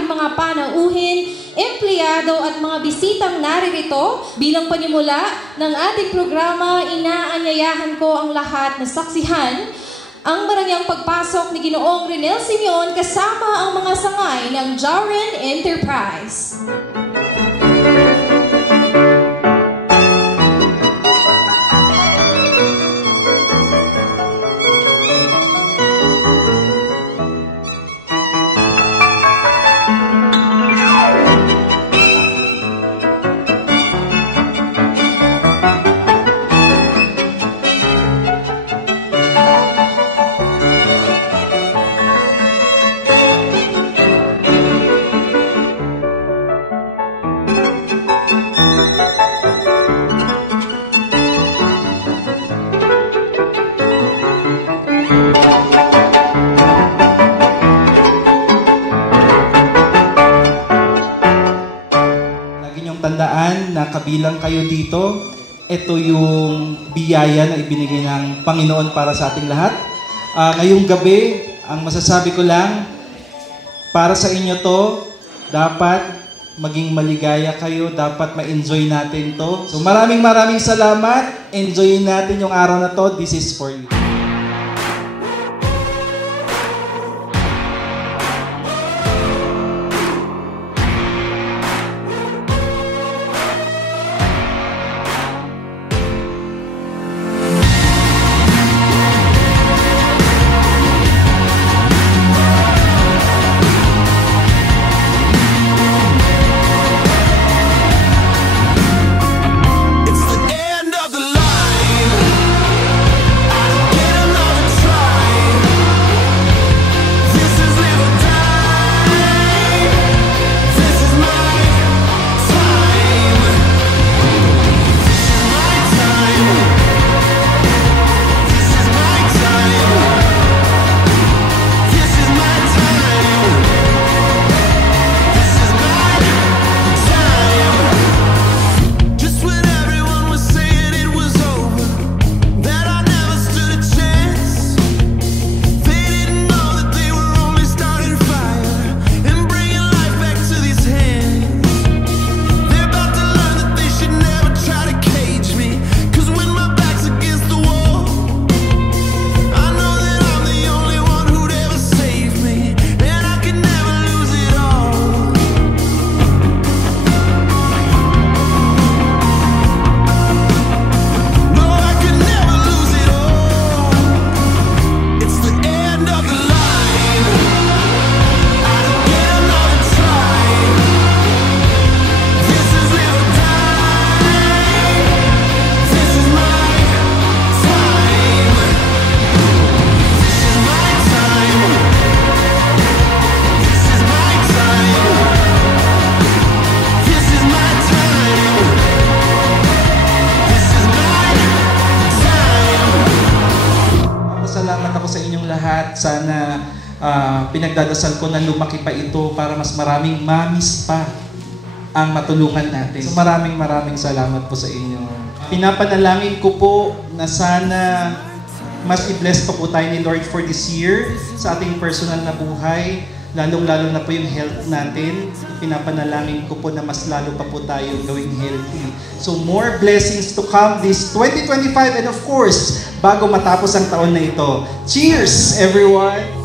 ating mga panauhin, empleyado at mga bisitang naririto. Bilang panimula ng ating programa, inaanyayahan ko ang lahat na saksihan ang marangyang pagpasok ni Ginoong Renel Simeon kasama ang mga sangay ng Jaren Enterprise. Tandaan na kabilang kayo dito, ito yung biyaya na ibinigay ng Panginoon para sa ating lahat. Ngayong gabi, ang masasabi ko lang, para sa inyo to, dapat maging maligaya kayo, dapat ma-enjoy natin to. So maraming salamat, enjoyin natin yung araw na to, this is for you. Salamat ako sa inyong lahat. Sana pinagdadasal ko na lumaki pa ito para mas maraming mamis pa ang matulungan natin. So maraming salamat po sa inyo. Pinapanalangin ko po na sana mas i-bless pa po tayo ni Lord for this year sa ating personal na buhay. Lalong-lalo na po yung health natin. Pinapanalangin ko po na mas lalo pa po tayo gawing healthy. So more blessings to come this 2025 and of course, bago matapos ang taon na ito. Cheers everyone!